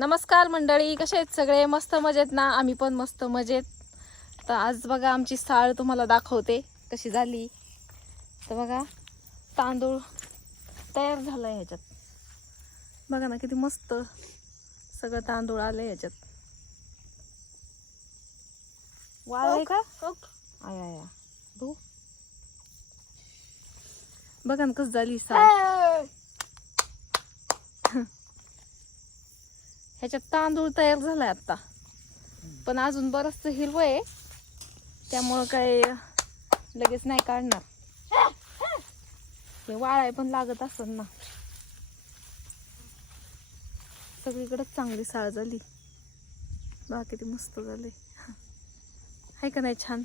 नमस्कार मंडळी कसे आहेत सगळे? मस्त मजेत ना? आम्ही पण मस्त मजेत. तर आज बघा आमची साळ तुम्हाला दाखवते कशी झाली. तर बघा तांदूळ तयार झाला आहे ह्याच्यात. बघा ना किती मस्त सगळं तांदूळ आलं ह्याच्यात. वाळलंय का? आया आया. धू बघा ना कसं झाली साळ. ह्याच्यात तांदूळ तयार झालाय आता पण अजून बरंचसं हिरवं आहे. त्यामुळं काय लगेच नाही काढणार. हे वाळाय पण लागत असेल ना. सगळीकडेच चांगली साळ झाली. बाकी ते मस्त झाले आहे का नाही छान?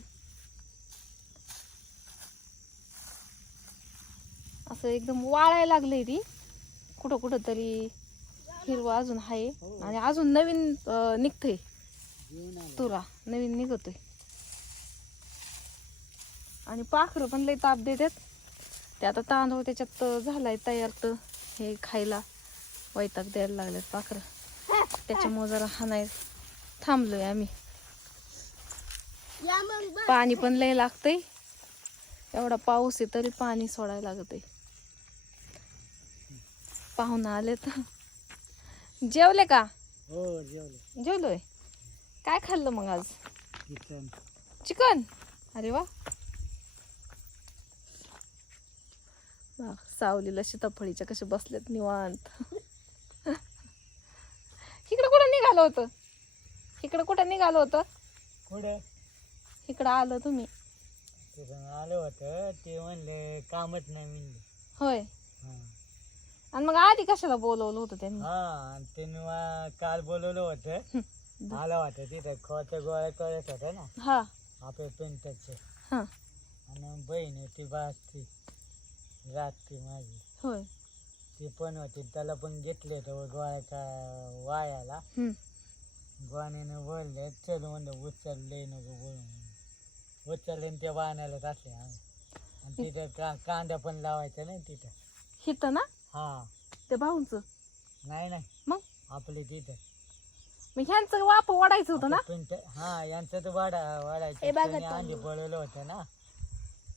असं एकदम वाळायला लागले ती. कुठं कुठं तरी हिरवा अजून आहे आणि अजून नवीन निघतंय. तुरा. नवीन निघतोय. आणि पाखरं पण लई ताप देतात ते आता तांदूळ त्याच्यात झालाय तयार तर हे खायला. वैताग द्यायला लागलेत पाखरं. त्याच्यामुळे जरा हाणाय थांबलोय आम्ही. पाणी पण लय लागतंय. एवढा पाऊस आहे तरी पाणी सोडायला लागतंय. पाहुणा आले तर जेवले का? हो जेवले. जेवलोय. काय खाल्लं मग आज? Kitchen chicken? अरे वा. वा, सावलीला सीताफळीच्या कसे बसलेत निवांत. इकडं कुठं निघालं होतं? इकडं कुठं निघालं होतं? पुढे इकडं आलं तुम्ही. तिथून आलं होतं ते म्हणले कामच नाही म्हणले होय. हा. आणि मग आधी कशाला बोलवलं होतं त्यांनी? हा त्याने वा- काल बोलवलं होतं. आलं होतं तिथं खोच्या गोळ्या करत होत्या ना. हा. आपल्या पेंटाचे. हा. आणि बहीण होती बासती. रात्री माझी. होय. ती पण होती. त्याला पण घेतले होते गोळ्याचा वायाला. हम्म. गोण्यानं बोलले चल म्हणलं उचलले नको बोलून उचलले आणि त्या वाहनाला टाकले आम्ही. आणि तिथं का कांदा पण लावायचा नाही तिथं. हिथं ना? हा. ते भाऊंच? नाही नाही. मग? आपले तिथं मग ह्यांचं वाप वाढायचं होतं ना? हा यांचं तर वाडा वाढायचं. हे बघा त्यांनी बोलवलं होतं ना.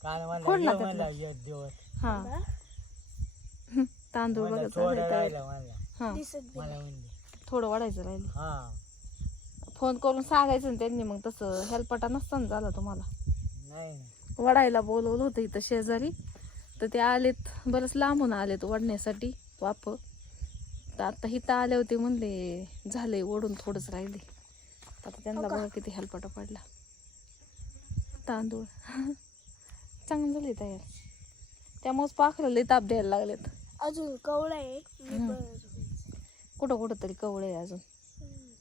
काल कोण म्हणलं ये त्यातलं? म्हणला एक दिवस. हा. तांदूळ म्हणलं बघा थोडं झालंय तयार. राहिलं म्हणलं. हा. मला म्हणले थोडं वाढायचं राहिलं. हा. फोन करून सांगायचं ना त्यांनी मग तसं हेल्पटा नसताना झालं तुम्हाला. नाही नाही. वडायला बोलवलं होतं इथं शेजारी. तर ते आलेत बरंच लांबून आलेत वडण्यासाठी वाप. तर आता इथं आले होते म्हणले झालंय ओढून थोडंच राहिले. आता त्यांना बघा किती हेल्पटा पडला. तांदूळ. चांगलं झाले तयार. त्यामुळेच पाखरं लई ताप द्यायला लागलेत. अजून कवळा आहे. कुठं कुठं तरी कवळे आहे अजून.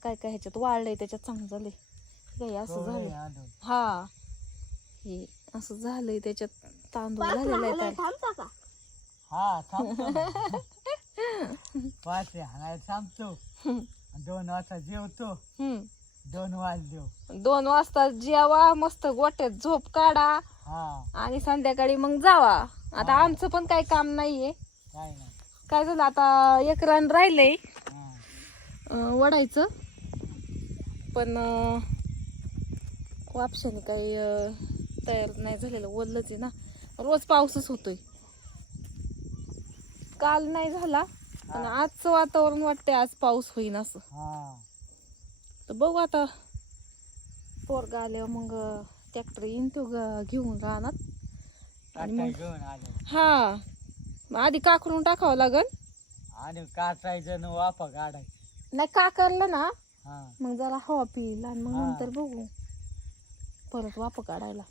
काय काय ह्याच्यात वाळलंय त्याच्यात चांगलं झालंय. काय असं आढळून. हा. हे असं झालंय त्याच्यात तांदूळ झालेला आहे हा थांबतो ना. पाच हाणायला थांबतो. दोन वाजता जेवतो. हम्म. दोन वाज देऊ दोन वाजता जेवा मस्त गोट्यात झोप काढा. हा. आणि संध्याकाळी मग जावा. आता हा. आमचं पण काही काम नाहीये. काय नाही. काय झालं आता एक रन राहिलंय. हा. अं, वडायचं. पण अं, वापशाने काही अं, तयार नाही झालेलं. ओलच आहे ना. रोज पाऊसच होतोय. काल नाही झाला पण आजचं वातावरण वाटतंय आज पाऊस होईन असं. हा. तर बघू आता. पोरगा आल्यावर मग ट्रॅक्टर येईन तो घेऊन राहणार. आणि मग हा. मग आधी काकरून टाकावं लागल आणि न काढायचं. नाही काकरलं ना मग जरा हवा पिईल आणि मग. नंतर बघू. परत वाप काढायला.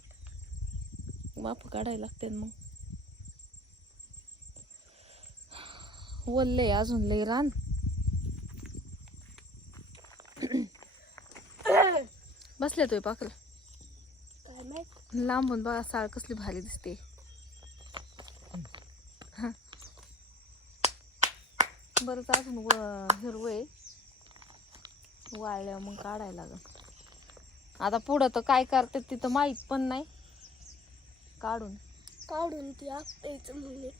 वाप काढायला लागते मग. वल्लय अजून लय रान. बसले तो पाखर काय माहीत? लांबून बघा साळ कसली भारी दिसते. बरंच अजून हिरवं आहे वाळल्या मग काढायला लागल आता पुढं तर काय करते तिथं माहीत पण नाही. काढून. काढून ती आपटायचं म्हणून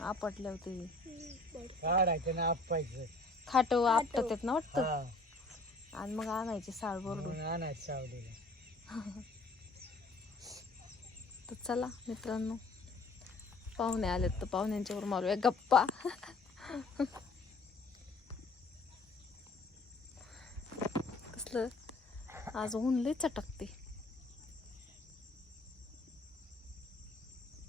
आपटल्यावर ते हम्म, बरं. काढायचं ना आपायचं खाट आपटत आहेत ना वाटतं? हा. आणि मग आणायची साळ बोरडून. म्हणून आणायचं सावलीला तर चला मित्रांनो पाहुणे आलेत तर पाहुण्यांच्यावर मारूया गप्पा. कसलं? आज ऊन लय चटकते.